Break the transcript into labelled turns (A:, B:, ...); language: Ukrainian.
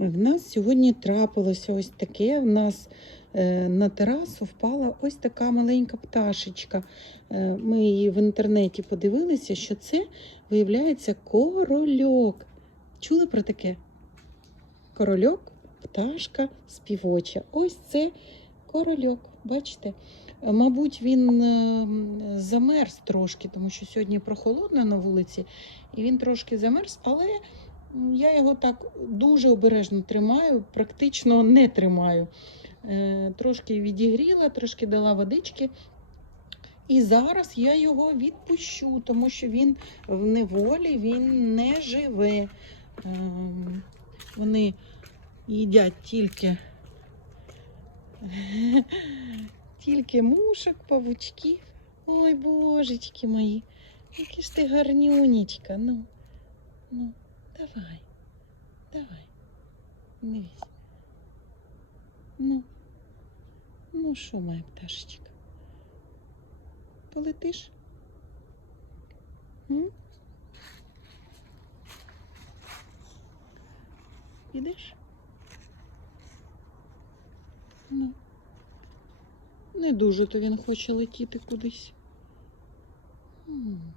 A: В нас сьогодні трапилося ось таке. В нас е, на терасу впала ось така маленька пташечка. Е, ми її в інтернеті подивилися, що це виявляється корольок. Чули про таке? Корольок, пташка співоча. Ось це корольок. Бачите? Мабуть, він е, замерз трошки, тому що сьогодні прохолодно на вулиці, і він трошки замерз, але я його так дуже обережно тримаю, практично не тримаю. Е, Трошки відігріла, трошки дала водички. І зараз я його відпущу, тому що він в неволі, він не живе. Ем, Вони їдять тільки, тільки мушок, павучків. Ой, божечки мої, які ж ти гарнюнечка. Ну, ну, давай, давай. Дивись. Ну, ну що, моя пташечка? Полетиш? М? Підеш? Ну. Не дуже то він хоче летіти кудись. М.